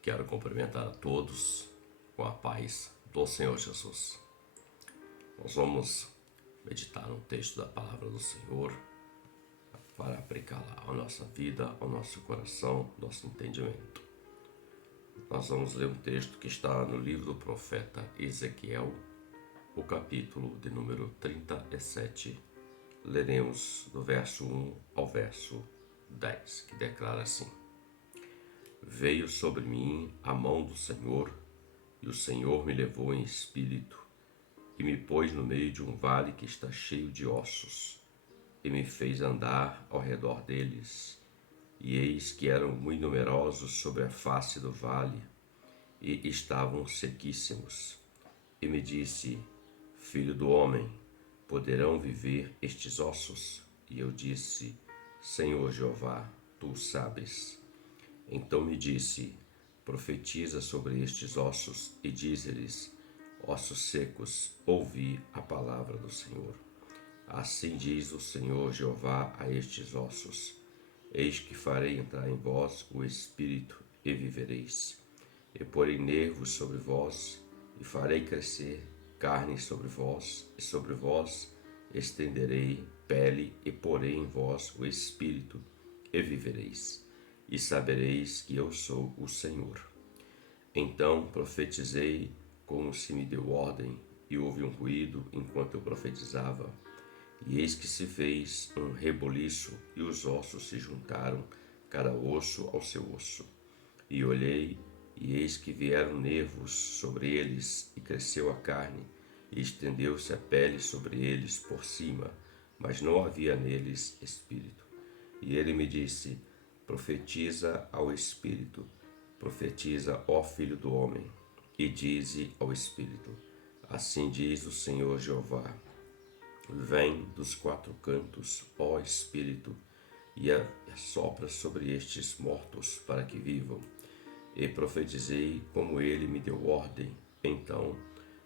Quero cumprimentar a todos com a paz do Senhor Jesus. Nós vamos meditar no texto da palavra do Senhor para aplicá-la à nossa vida, ao nosso coração, ao nosso entendimento. Nós vamos ler um texto que está no livro do profeta Ezequiel, o capítulo de número 37. Leremos do verso 1 ao verso 10, que declara assim: Veio sobre mim a mão do Senhor, e o Senhor me levou em espírito, e me pôs no meio de um vale que está cheio de ossos, e me fez andar ao redor deles. E eis que eram muito numerosos sobre a face do vale, e estavam sequíssimos. E me disse: Filho do homem, poderão viver estes ossos? E eu disse: Senhor Jeová, tu sabes. Então me disse: Profetiza sobre estes ossos e dize-lhes: Ossos secos, ouvi a palavra do Senhor. Assim diz o Senhor Jeová a estes ossos: Eis que farei entrar em vós o espírito e vivereis. E porei nervos sobre vós, e farei crescer carne sobre vós, e sobre vós estenderei pele, e porei em vós o espírito, e vivereis. E sabereis que eu sou o Senhor. Então profetizei como se me deu ordem, e houve um ruído enquanto eu profetizava. E eis que se fez um reboliço, e os ossos se juntaram, cada osso ao seu osso. E olhei, e eis que vieram nervos sobre eles, e cresceu a carne, e estendeu-se a pele sobre eles por cima, mas não havia neles espírito. E ele me disse: Profetiza ao espírito, profetiza, ó filho do homem, e dize ao espírito: Assim diz o Senhor Jeová: Vem dos quatro cantos, ó espírito, e assopra sobre estes mortos para que vivam. E profetizei como ele me deu ordem. Então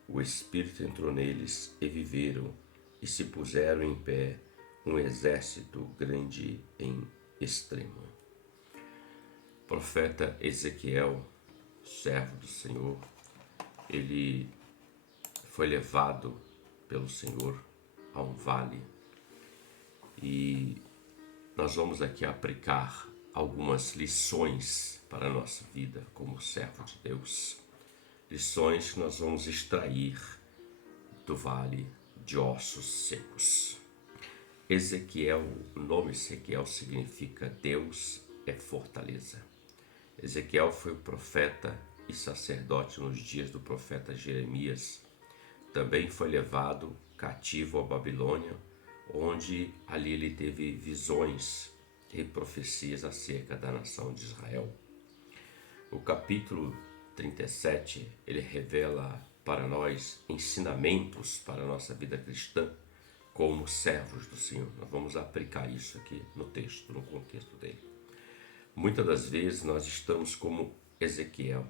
o espírito entrou neles e viveram, e se puseram em pé um exército grande em extremo. Profeta Ezequiel, servo do Senhor, ele foi levado pelo Senhor a um vale, e nós vamos aqui aplicar algumas lições para a nossa vida como servo de Deus. Lições que nós vamos extrair do vale de ossos secos. Ezequiel, o nome Ezequiel significa Deus é fortaleza. Ezequiel foi o profeta e sacerdote nos dias do profeta Jeremias. Também foi levado cativo à Babilônia, onde ali ele teve visões e profecias acerca da nação de Israel. O capítulo 37, ele revela para nós ensinamentos para a nossa vida cristã como servos do Senhor. Nós vamos aplicar isso aqui no texto, no contexto dele. Muitas das vezes nós estamos como Ezequiel,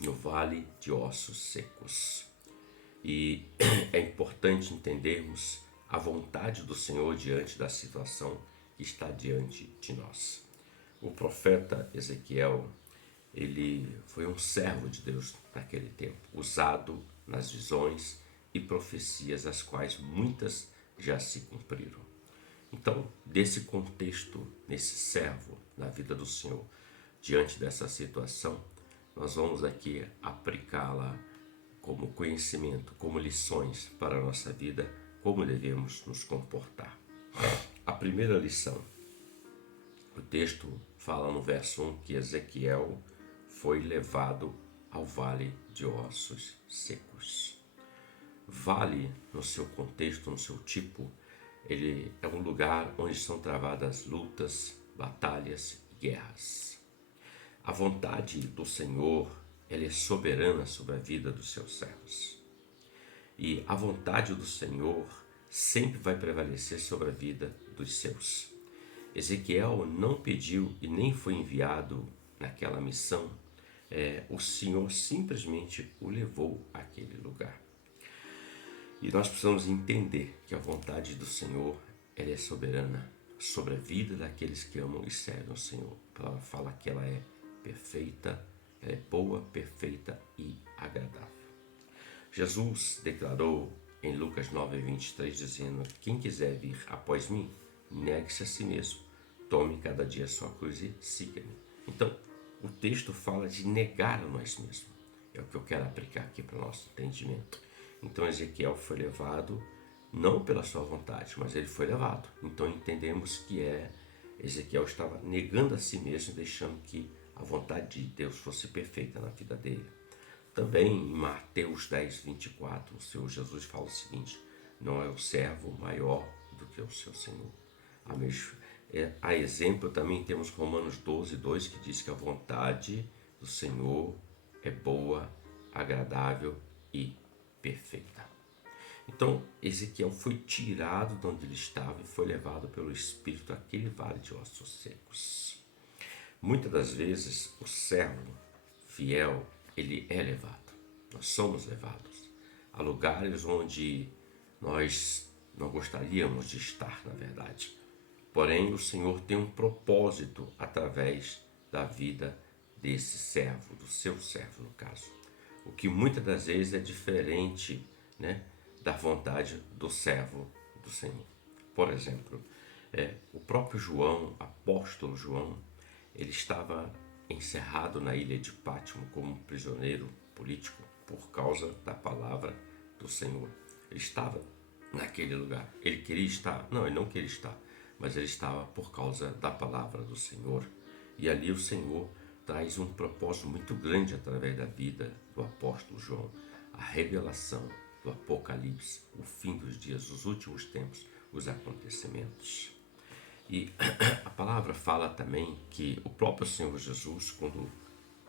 no vale de ossos secos. E é importante entendermos a vontade do Senhor diante da situação que está diante de nós. O profeta Ezequiel, ele foi um servo de Deus naquele tempo, usado nas visões e profecias, as quais muitas já se cumpriram. Então, desse contexto, nesse servo na vida do Senhor, diante dessa situação, nós vamos aqui aplicá-la como conhecimento, como lições para a nossa vida, como devemos nos comportar. A primeira lição, o texto fala no verso 1 que Ezequiel foi levado ao vale de ossos secos. Vale, no seu contexto, no seu tipo, ele é um lugar onde são travadas lutas, batalhas e guerras. A vontade do Senhor, ela é soberana sobre a vida dos seus servos. E a vontade do Senhor sempre vai prevalecer sobre a vida dos seus. Ezequiel não pediu e nem foi enviado naquela missão. O Senhor simplesmente o levou àquele lugar. E nós precisamos entender que a vontade do Senhor, ela é soberana sobre a vida daqueles que amam e servem o Senhor. A palavra fala que ela é perfeita, Ela é boa, perfeita e agradável. Jesus declarou em Lucas 9:23, dizendo: quem quiser vir após mim, negue-se a si mesmo, tome cada dia a sua cruz e siga-me. Então, o texto fala de negar a nós mesmos. É o que eu quero aplicar aqui para o nosso entendimento. Então, Ezequiel foi levado não pela sua vontade, mas ele foi levado. Então, entendemos que Ezequiel estava negando a si mesmo, deixando que a vontade de Deus fosse perfeita na vida dele. Também em Mateus 10:24, o Senhor Jesus fala o seguinte: não é o servo maior do que o seu Senhor. A exemplo, também temos Romanos 12:2, que diz que a vontade do Senhor é boa, agradável e perfeita. Então, Ezequiel foi tirado de onde ele estava e foi levado pelo Espírito àquele vale de ossos secos. Muitas das vezes, o servo fiel, ele é levado. Nós somos levados a lugares onde nós não gostaríamos de estar, na verdade. Porém, o Senhor tem um propósito através da vida desse servo, do seu servo, no caso. O que muitas das vezes é diferente, da vontade do servo do Senhor. Por exemplo, o próprio João, apóstolo João, ele estava encerrado na ilha de Pátimo como prisioneiro político por causa da palavra do Senhor. Ele estava naquele lugar. Ele queria estar? Não, ele não queria estar, mas ele estava por causa da palavra do Senhor. E ali o Senhor traz um propósito muito grande através da vida do apóstolo João, a revelação do Apocalipse, o fim dos dias, os últimos tempos, os acontecimentos. E a palavra fala também que o próprio Senhor Jesus, quando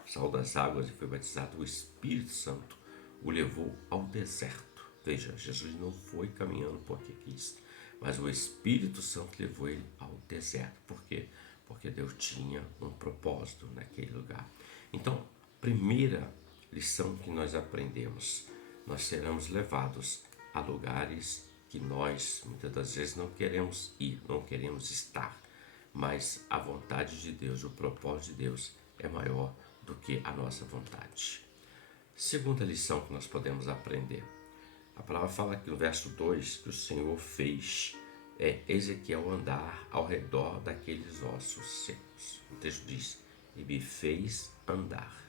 saiu das águas e foi batizado, o Espírito Santo o levou ao deserto. Veja, Jesus não foi caminhando porque quis, mas o Espírito Santo levou ele ao deserto. Por quê? Porque Deus tinha um propósito naquele lugar. Então, primeira lição que nós aprendemos: nós seremos levados a lugares que nós muitas das vezes não queremos ir, não queremos estar, mas a vontade de Deus, o propósito de Deus é maior do que a nossa vontade. Segunda lição que nós podemos aprender: a palavra fala aqui no verso 2 que o Senhor fez Ezequiel andar ao redor daqueles ossos secos. O texto diz: e me fez andar.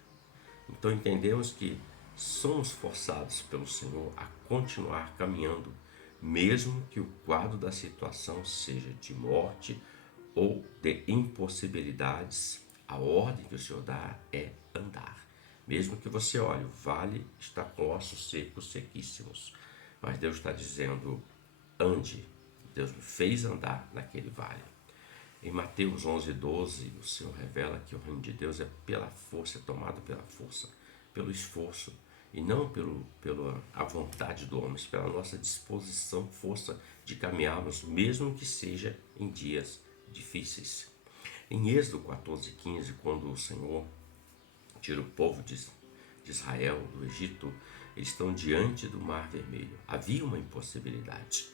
Então entendemos que somos forçados pelo Senhor a continuar caminhando, mesmo que o quadro da situação seja de morte ou de impossibilidades. A ordem que o Senhor dá é andar. Mesmo que você olhe, o vale está com ossos secos, sequíssimos, mas Deus está dizendo: ande. Deus me fez andar naquele vale. Em Mateus 11:12, o Senhor revela que o reino de Deus é pela força, é tomado pela força, pelo esforço, e não pela vontade do homem, mas pela nossa disposição, força de caminharmos, mesmo que seja em dias difíceis. Em Êxodo 14:15, quando o Senhor tira o povo de Israel do Egito, eles estão diante do Mar Vermelho. Havia uma impossibilidade.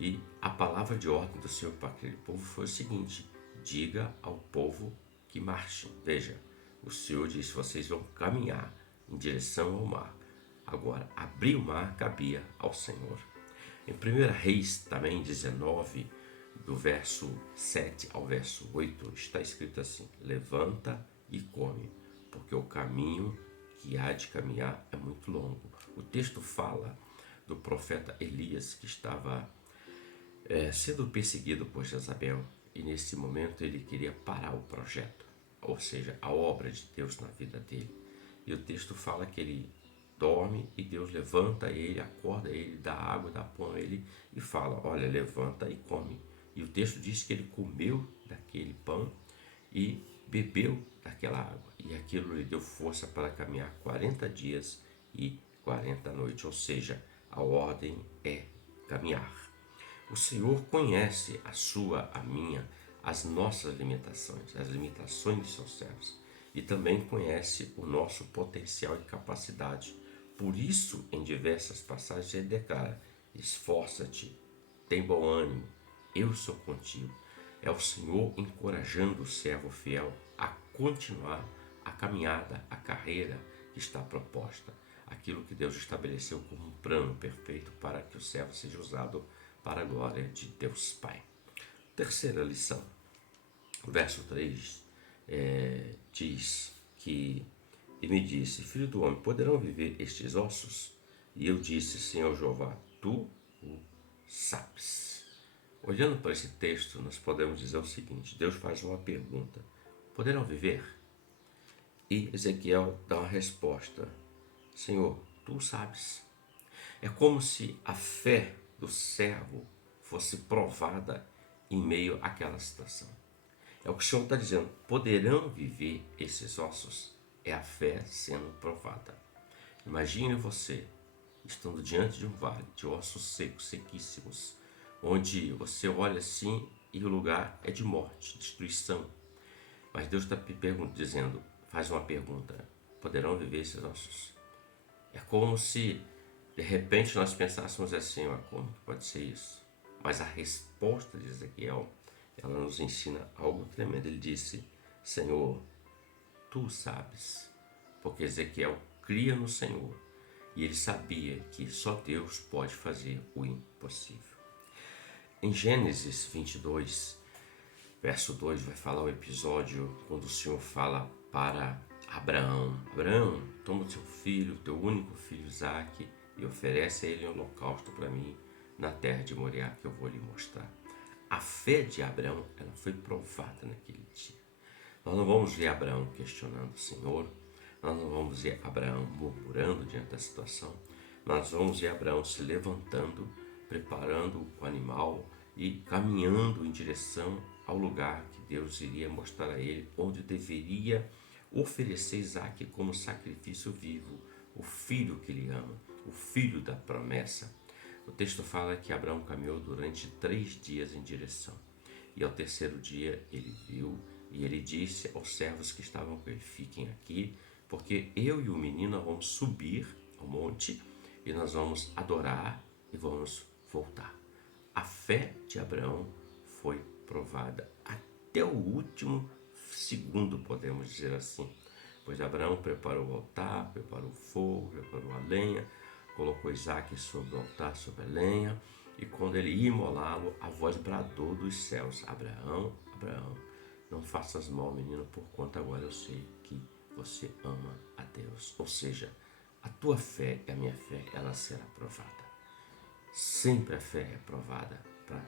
E a palavra de ordem do Senhor para aquele povo foi o seguinte: diga ao povo que marchem. Veja, o Senhor disse: vocês vão caminhar em direção ao mar. Agora, abrir o mar cabia ao Senhor. Em 1 Reis, também 19, do verso 7 ao verso 8, está escrito assim: levanta e come, porque o caminho que há de caminhar é muito longo. O texto fala do profeta Elias, que estava sendo perseguido por Jezabel, e nesse momento ele queria parar o projeto, ou seja, a obra de Deus na vida dele. E o texto fala que ele dorme e Deus levanta ele, acorda ele, dá água, dá pão a ele e fala: olha, levanta e come. E o texto diz que ele comeu daquele pão e bebeu daquela água, e aquilo lhe deu força para caminhar 40 dias e 40 noites, ou seja, a ordem é caminhar. O Senhor conhece a sua, a minha, as nossas limitações, as limitações de seus servos, e também conhece o nosso potencial e capacidade. Por isso, em diversas passagens, ele declara: esforça-te, tem bom ânimo, eu sou contigo. É o Senhor encorajando o servo fiel a continuar a caminhada, a carreira que está proposta, aquilo que Deus estabeleceu como um plano perfeito para que o servo seja usado para a glória de Deus Pai. Terceira lição, o verso 3 diz que e me disse: Filho do homem, poderão viver estes ossos? E eu disse: Senhor Jeová, tu o sabes. Olhando para esse texto, nós podemos dizer o seguinte: Deus faz uma pergunta: poderão viver? E Ezequiel dá uma resposta: Senhor, tu o sabes. É como se a fé do servo fosse provada em meio àquela situação. É o que o Senhor está dizendo: poderão viver esses ossos? É a fé sendo provada. Imagine você estando diante de um vale de ossos secos, sequíssimos, onde você olha assim e o lugar é de morte, destruição. Mas Deus está dizendo, faz uma pergunta: poderão viver esses ossos? É como se de repente nós pensássemos assim: como pode ser isso? Mas a resposta de Ezequiel, ela nos ensina algo tremendo. Ele disse: Senhor, tu sabes, porque Ezequiel cria no Senhor e ele sabia que só Deus pode fazer o impossível. Em Gênesis 22, verso 2, vai falar o episódio quando o Senhor fala para Abraão: Abraão, toma o teu filho, teu único filho Isaque, e oferece a ele um holocausto para mim na terra de Moriá, que eu vou lhe mostrar. A fé de Abraão, ela foi provada naquele dia. Nós não vamos ver Abraão questionando o Senhor, nós não vamos ver Abraão murmurando diante da situação, nós vamos ver Abraão se levantando, preparando o animal e caminhando em direção ao lugar que Deus iria mostrar a ele, onde deveria oferecer Isaque como sacrifício vivo, o filho que ele ama, o filho da promessa. O texto fala que Abraão caminhou durante 3 dias em direção, e ao terceiro dia ele viu. E ele disse aos servos que estavam com ele: fiquem aqui, porque eu e o menino vamos subir ao monte e nós vamos adorar e vamos voltar. A fé de Abraão foi provada até o último segundo, podemos dizer assim. Pois Abraão preparou o altar, preparou o fogo, preparou a lenha, colocou Isaque sobre o altar, sobre a lenha, e quando ele ia imolá-lo, a voz bradou dos céus: Abraão, Abraão, não faças mal, menino, por conta agora eu sei que você ama a Deus. Ou seja, a tua fé e a minha fé, ela será provada. Sempre a fé é provada para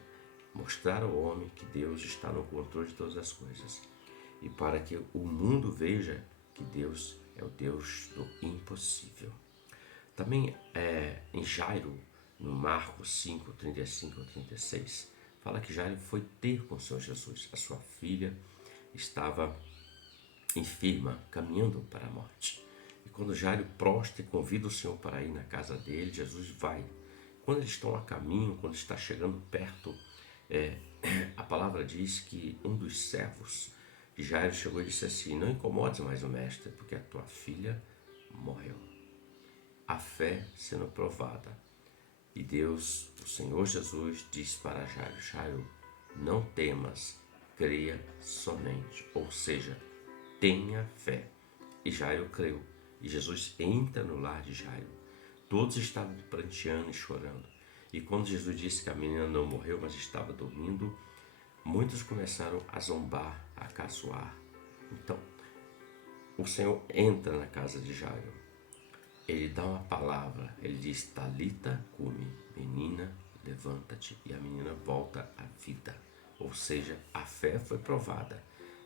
mostrar ao homem que Deus está no controle de todas as coisas e para que o mundo veja que Deus é o Deus do impossível. Também em Jairo, no Marcos 5, 35 a 36, fala que Jairo foi ter com o Senhor Jesus. A sua filha estava enferma, caminhando para a morte. E quando Jairo prostra e convida o Senhor para ir na casa dele, Jesus vai. Quando eles estão a caminho, quando está chegando perto, a palavra diz que um dos servos de Jairo chegou e disse assim: não incomodes mais o mestre, porque a tua filha morreu. A fé sendo provada. E Deus, o Senhor Jesus, diz para Jairo: Jairo, não temas, creia somente. Ou seja, tenha fé. E Jairo creu. E Jesus entra no lar de Jairo. Todos estavam pranteando e chorando. E quando Jesus disse que a menina não morreu, mas estava dormindo, muitos começaram a zombar, a caçoar. Então, o Senhor entra na casa de Jairo. Ele dá uma palavra, ele diz: Talita cumi, menina, levanta-te. E a menina volta à vida. Ou seja, a fé foi provada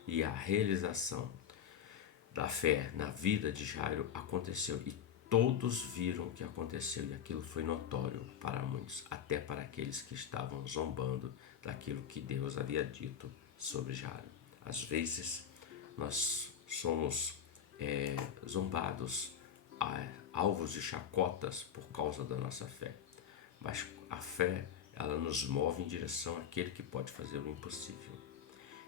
e a realização da fé na vida de Jairo aconteceu. E todos viram o que aconteceu e aquilo foi notório para muitos, até para aqueles que estavam zombando daquilo que Deus havia dito sobre Jairo. Às vezes nós somos zombados, alvos de chacotas por causa da nossa fé. Mas a fé, ela nos move em direção àquele que pode fazer o impossível.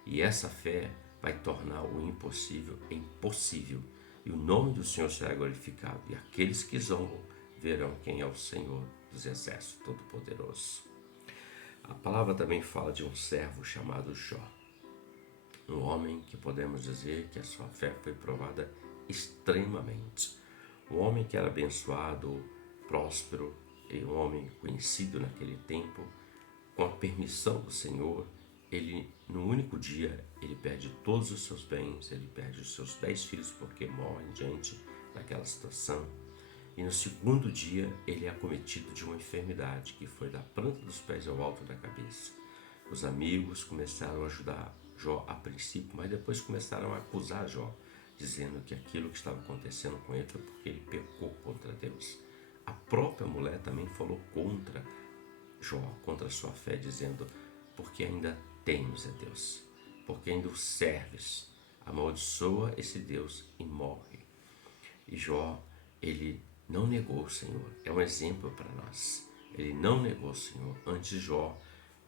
E essa fé vai tornar o impossível em possível. E o nome do Senhor será glorificado. E aqueles que zombam verão quem é o Senhor dos Exércitos Todo-Poderoso. A palavra também fala de um servo chamado Jó. Um homem que podemos dizer que a sua fé foi provada extremamente. Um homem que era abençoado, próspero, e um homem conhecido naquele tempo, com a permissão do Senhor, ele, no único dia, ele perde todos os seus bens, ele perde os seus 10 filhos porque morrem diante daquela situação. E no segundo dia, ele é acometido de uma enfermidade que foi da planta dos pés ao alto da cabeça. Os amigos começaram a ajudar Jó a princípio, mas depois começaram a acusar Jó, dizendo que aquilo que estava acontecendo com ele foi porque ele pecou contra Deus. A própria mulher também falou contra Jó, contra a sua fé, dizendo: porque ainda temes a Deus, porque ainda o serves, amaldiçoa esse Deus e morre. E Jó, ele não negou o Senhor, é um exemplo para nós. Ele não negou o Senhor. Antes Jó,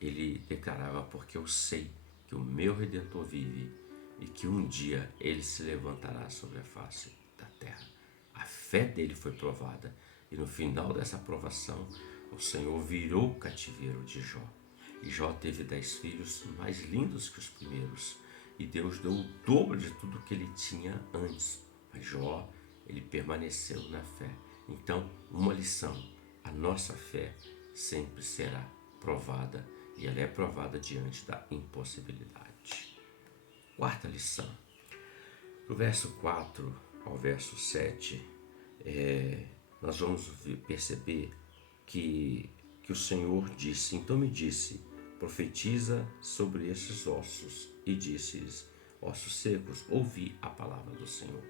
ele declarava: porque eu sei que o meu Redentor vive e que um dia ele se levantará sobre a face da terra. A fé dele foi provada e no final dessa provação o Senhor virou o cativeiro de Jó. E Jó teve 10 filhos mais lindos que os primeiros e Deus deu o dobro de tudo que ele tinha antes. Mas Jó, ele permaneceu na fé. Então, uma lição: a nossa fé sempre será provada e ela é provada diante da impossibilidade. Quarta lição: do verso 4 ao verso 7, nós vamos perceber que o Senhor disse: então me disse, profetiza sobre estes ossos, e disse-lhes: ossos secos, ouvi a palavra do Senhor.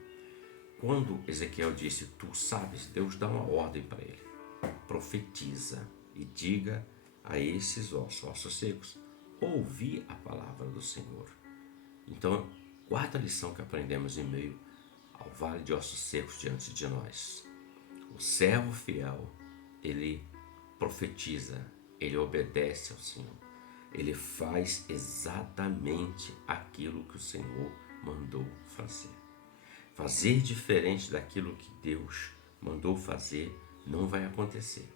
Quando Ezequiel disse, tu sabes, Deus dá uma ordem para ele: profetiza e diga a esses ossos secos, ouvi a palavra do Senhor. Então, quarta lição que aprendemos em meio ao vale de ossos secos diante de nós: o servo fiel, ele profetiza, ele obedece ao Senhor, ele faz exatamente aquilo que o Senhor mandou fazer. Fazer diferente daquilo que Deus mandou fazer não vai acontecer,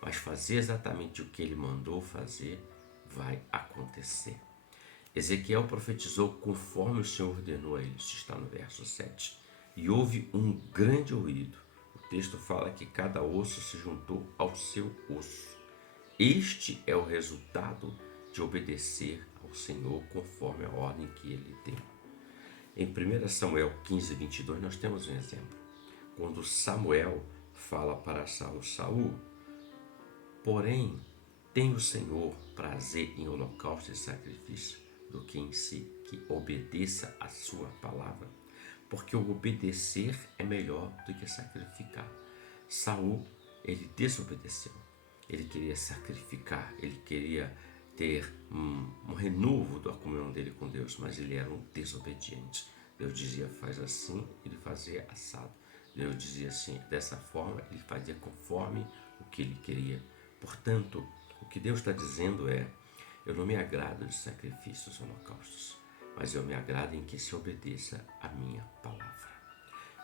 mas fazer exatamente o que ele mandou fazer vai acontecer. Ezequiel profetizou conforme o Senhor ordenou a ele, isso está no verso 7. E houve um grande ruído. O texto fala que cada osso se juntou ao seu osso. Este é o resultado de obedecer ao Senhor conforme a ordem que ele deu. Em 1 Samuel 15, 22, nós temos um exemplo. Quando Samuel fala para Saul: Saul, porém, tem o Senhor prazer em holocausto e sacrifício do que em si, que obedeça a sua palavra, porque o obedecer é melhor do que sacrificar. Saul, ele desobedeceu. Ele queria sacrificar, ele queria ter um renovo da comunhão dele com Deus, mas ele era um desobediente. Deus dizia: faz assim, ele fazia assado. Deus dizia assim, dessa forma, ele fazia conforme o que ele queria. Portanto, o que Deus está dizendo é: eu não me agrado de sacrifícios holocaustos, mas eu me agrado em que se obedeça a minha palavra.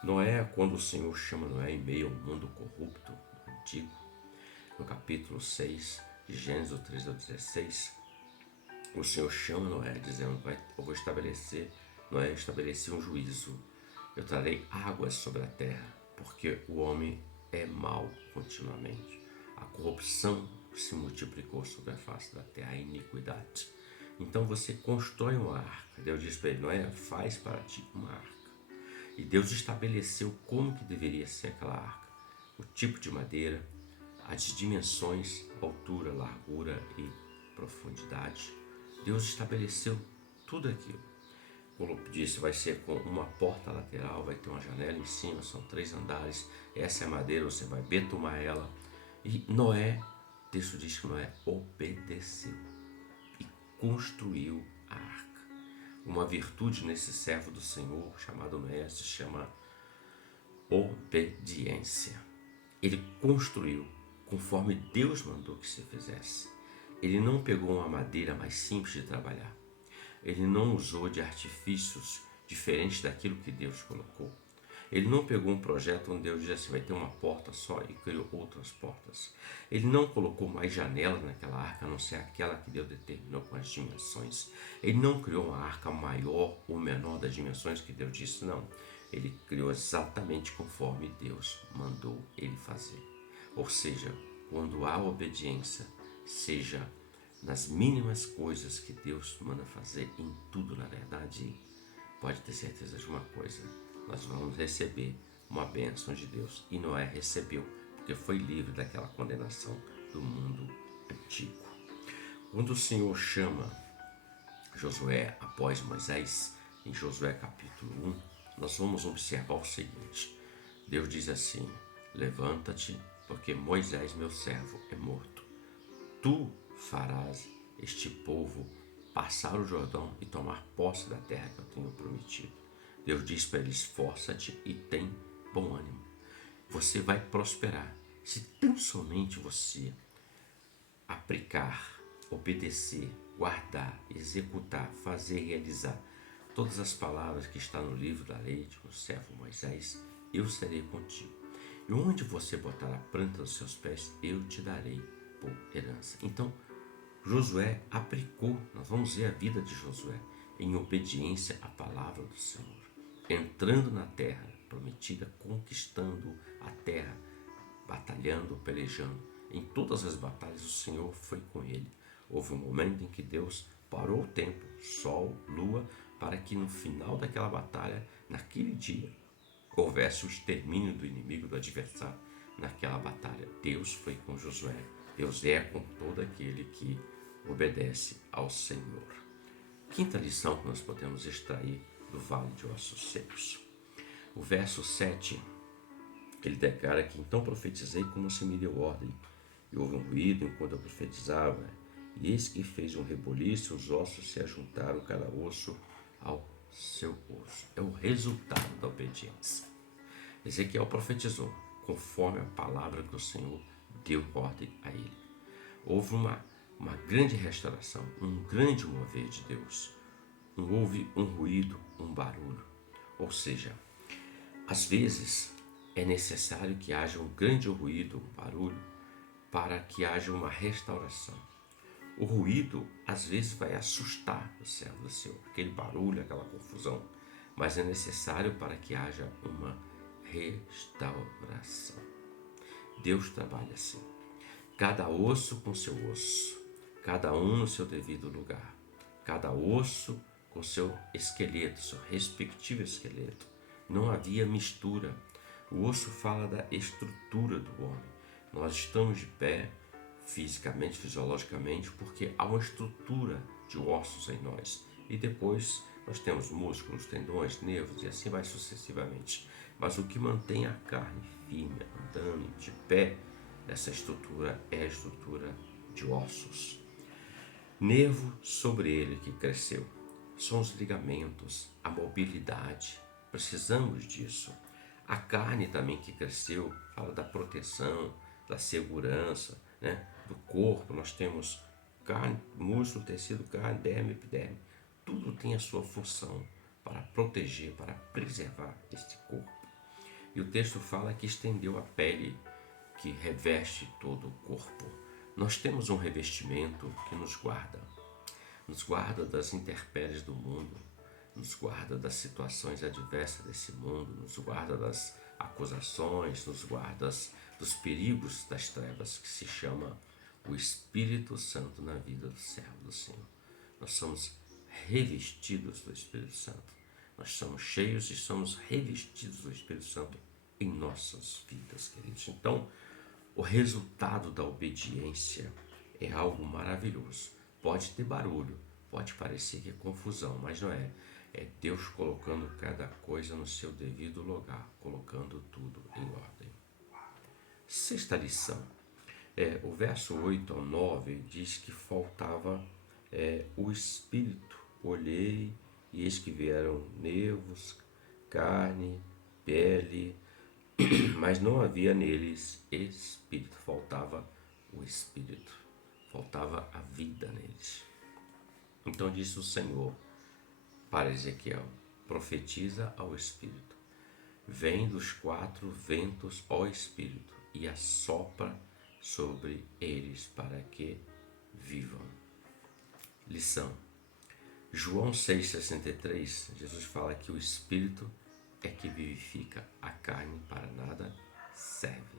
Noé, quando o Senhor chama Noé em meio ao mundo corrupto, antigo, no capítulo 6, de Gênesis 13 ao 16, o Senhor chama Noé dizendo: eu vou estabelecer, Noé, estabelecer um juízo, eu trarei águas sobre a terra, porque o homem é mau continuamente. A corrupção se multiplicou sobre a face da terra, a iniquidade. Então você constrói uma arca. Deus disse para ele: Noé, faz para ti uma arca. E Deus estabeleceu como que deveria ser aquela arca, o tipo de madeira, as dimensões, altura, largura e profundidade. Deus estabeleceu tudo aquilo. Como disse, vai ser com uma porta lateral, vai ter uma janela em cima, são 3 andares. Essa é a madeira, você vai betumar ela. E Noé, o texto diz que Noé obedeceu e construiu a arca. Uma virtude nesse servo do Senhor chamado Noé se chama obediência. Ele construiu conforme Deus mandou que se fizesse. Ele não pegou uma madeira mais simples de trabalhar. Ele não usou de artifícios diferentes daquilo que Deus colocou. Ele não pegou um projeto onde Deus disse assim, vai ter uma porta só e criou outras portas. Ele não colocou mais janelas naquela arca, a não ser aquela que Deus determinou com as dimensões. Ele não criou uma arca maior ou menor das dimensões que Deus disse, não. Ele criou exatamente conforme Deus mandou ele fazer. Ou seja, quando há obediência, seja nas mínimas coisas que Deus manda fazer, em tudo na verdade, pode ter certeza de uma coisa, nós vamos receber uma bênção de Deus. E Noé recebeu, porque foi livre daquela condenação do mundo antigo. Quando o Senhor chama Josué após Moisés, em Josué capítulo 1, nós vamos observar o seguinte. Deus diz assim, levanta-te, porque Moisés, meu servo, é morto. Tu farás este povo passar o Jordão e tomar posse da terra que eu tenho prometido. Deus diz para ele, esforça-te e tem bom ânimo. Você vai prosperar se tão somente você aplicar, obedecer, guardar, executar, fazer, realizar todas as palavras que estão no livro da lei de meu servo Moisés, eu serei contigo. E onde você botar a planta dos seus pés, eu te darei por herança. Então, Josué aplicou, nós vamos ver a vida de Josué, em obediência à palavra do Senhor, entrando na terra prometida, conquistando a terra, batalhando, pelejando. Em todas as batalhas o Senhor foi com ele. Houve um momento em que Deus parou o tempo, sol, lua, para que no final daquela batalha, naquele dia, houvesse o extermínio do inimigo, do adversário, naquela batalha. Deus foi com Josué. Deus é com todo aquele que obedece ao Senhor. Quinta lição que nós podemos extrair do Vale de Ossos Secos. O verso 7, ele declara que então profetizei como se me deu ordem. E houve um ruído enquanto eu profetizava, e eis que fez um reboliço, os ossos se ajuntaram, cada osso ao seu osso. É o resultado da obediência. Ezequiel profetizou conforme a palavra que o Senhor deu ordem a ele. Houve uma grande restauração, um grande mover de Deus. Houve um ruído, um barulho. Ou seja, às vezes é necessário que haja um grande ruído, um barulho, para que haja uma restauração. O ruído às vezes vai assustar o servo do Senhor, aquele barulho, aquela confusão, mas é necessário para que haja uma restauração. Deus trabalha assim. Cada osso com seu osso, cada um no seu devido lugar, cada osso com seu esqueleto, seu respectivo esqueleto. Não havia mistura. O osso fala da estrutura do homem. Nós estamos de pé, fisicamente, fisiologicamente, porque há uma estrutura de ossos em nós. E depois nós temos músculos, tendões, nervos e assim vai sucessivamente. Mas o que mantém a carne firme, andando, de pé, essa estrutura é a estrutura de ossos. Nervo sobre ele que cresceu. São os ligamentos, a mobilidade. Precisamos disso. A carne também que cresceu, fala da proteção, da segurança, né? Do corpo. Nós temos carne, músculo, tecido, carne, derme, epiderme. Tudo tem a sua função para proteger, para preservar este corpo. E o texto fala que estendeu a pele que reveste todo o corpo. Nós temos um revestimento que nos guarda das intempéries do mundo, nos guarda das situações adversas desse mundo, nos guarda das acusações, nos guarda dos perigos das trevas, que se chama o Espírito Santo na vida do servo do Senhor. Nós somos revestidos do Espírito Santo. Nós somos cheios e somos revestidos do Espírito Santo em nossas vidas, queridos. Então, o resultado da obediência é algo maravilhoso. Pode ter barulho, pode parecer que é confusão, mas não é. É Deus colocando cada coisa no seu devido lugar, colocando tudo em ordem. Sexta lição. O verso 8 ao 9 diz que faltava o Espírito. Olhei e eis que vieram nervos, carne, pele, mas não havia neles Espírito. Faltava o Espírito, faltava a vida neles. Então disse o Senhor para Ezequiel, profetiza ao Espírito. vem dos quatro ventos, ó Espírito, e assopra sobre eles para que vivam. Lição. João 6,63, Jesus fala que o Espírito é que vivifica, a carne para nada serve.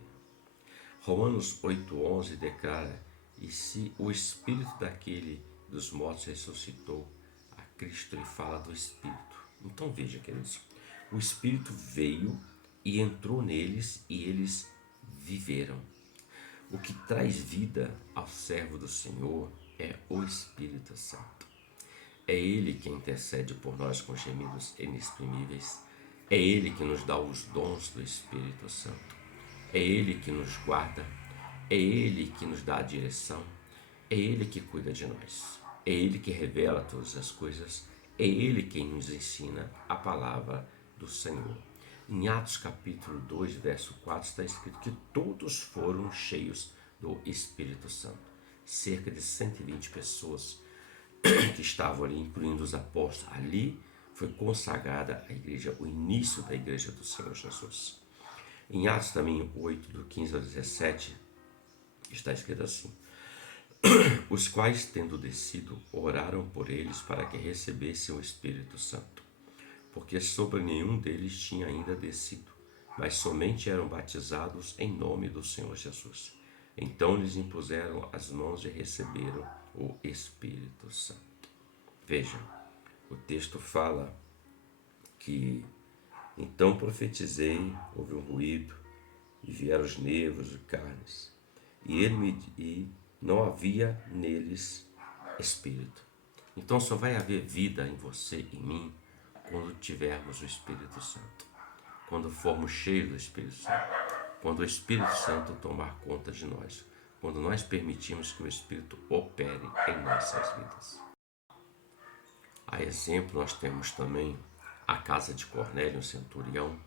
Romanos 8,11 declara: e se o Espírito daquele dos mortos ressuscitou a Cristo, ele fala do Espírito. Então veja, queridos, o Espírito veio e entrou neles e eles viveram. O que traz vida ao servo do Senhor é o Espírito Santo. É Ele que intercede por nós com gemidos inexprimíveis. É Ele que nos dá os dons do Espírito Santo. É Ele que nos guarda. É Ele que nos dá a direção. É Ele que cuida de nós. É Ele que revela todas as coisas. É Ele quem nos ensina a palavra do Senhor. Em Atos capítulo 2, verso 4, está escrito que todos foram cheios do Espírito Santo. Cerca de 120 pessoas que estavam ali, incluindo os apóstolos. Ali foi consagrada a igreja, o início da igreja do Senhor Jesus. Em Atos também 8, do 15 ao 17, está escrito assim: os quais, tendo descido, oraram por eles para que recebessem o Espírito Santo, porque sobre nenhum deles tinha ainda descido, mas somente eram batizados em nome do Senhor Jesus. Então lhes impuseram as mãos e receberam o Espírito Santo. Veja, o texto fala que então profetizei, houve um ruído, e vieram os nervos e carnes, e não havia neles espírito. Então só vai haver vida em você e em mim quando tivermos o Espírito Santo, quando formos cheios do Espírito Santo, quando o Espírito Santo tomar conta de nós, quando nós permitimos que o Espírito opere em nossas vidas. A exemplo, nós temos também a casa de Cornélio, um centurião,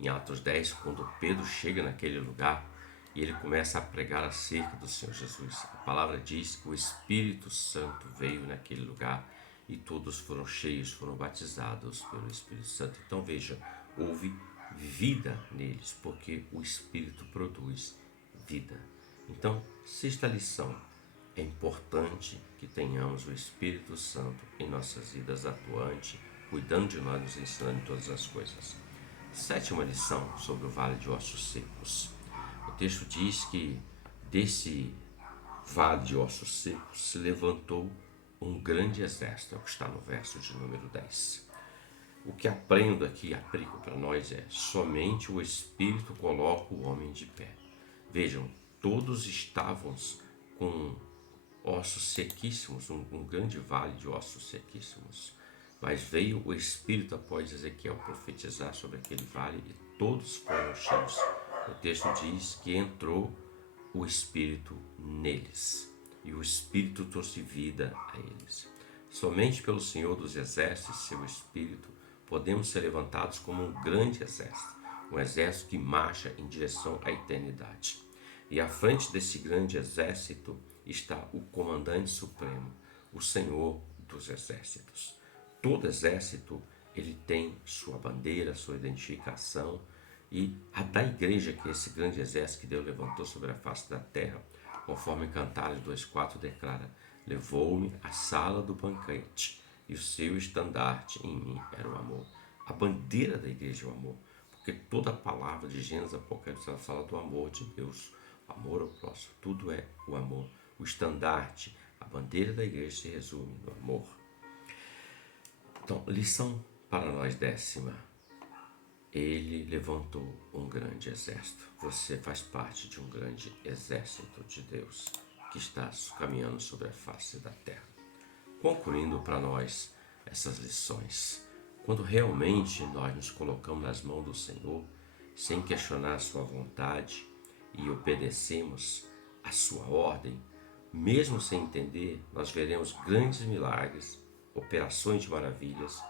em Atos 10, quando Pedro chega naquele lugar e ele começa a pregar acerca do Senhor Jesus. A palavra diz que o Espírito Santo veio naquele lugar e todos foram cheios, foram batizados pelo Espírito Santo. Então veja, houve vida neles, porque o Espírito produz vida. Então, sexta lição: é importante que tenhamos o Espírito Santo em nossas vidas atuante, cuidando de nós, nos ensinando todas as coisas. Sétima lição sobre o vale de ossos secos. O texto diz que desse vale de ossos secos se levantou um grande exército, é o que está no verso de número 10. O que aprendo aqui, aplico para nós, é: somente o Espírito coloca o homem de pé. Vejam, todos estávamos com ossos sequíssimos, um grande vale de ossos sequíssimos. Mas veio o Espírito após Ezequiel profetizar sobre aquele vale e todos foram cheios. O texto diz que entrou o Espírito neles e o Espírito trouxe vida a eles. Somente pelo Senhor dos Exércitos, seu Espírito, podemos ser levantados como um grande exército, um exército que marcha em direção à eternidade. E à frente desse grande exército está o comandante supremo, o Senhor dos Exércitos. Todo exército ele tem sua bandeira, sua identificação, e a da igreja, que é esse grande exército que Deus levantou sobre a face da terra, conforme Cantares 2,4 declara: levou-me à sala do banquete, e o seu estandarte em mim era o amor. A bandeira da igreja é o amor, porque toda a palavra de Gênesis Apocalipse ela fala do amor de Deus, amor ao próximo, tudo é o amor. O estandarte, a bandeira da igreja se resume no amor. Então, lição para nós décima: ele levantou um grande exército. Você faz parte de um grande exército de Deus que está caminhando sobre a face da terra. Concluindo para nós essas lições, quando realmente nós nos colocamos nas mãos do Senhor, sem questionar a sua vontade, e obedecemos a sua ordem, mesmo sem entender, nós veremos grandes milagres, operações de maravilhas,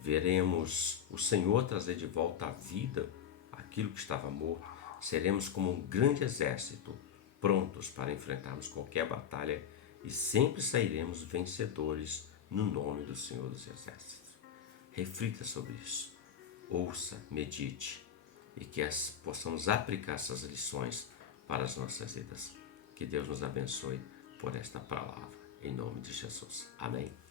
veremos o Senhor trazer de volta à vida aquilo que estava morto, seremos como um grande exército, prontos para enfrentarmos qualquer batalha e sempre sairemos vencedores no nome do Senhor dos Exércitos. Reflita sobre isso, ouça, medite e que possamos aplicar essas lições para as nossas vidas. Que Deus nos abençoe por esta palavra. Em nome de Jesus. Amém.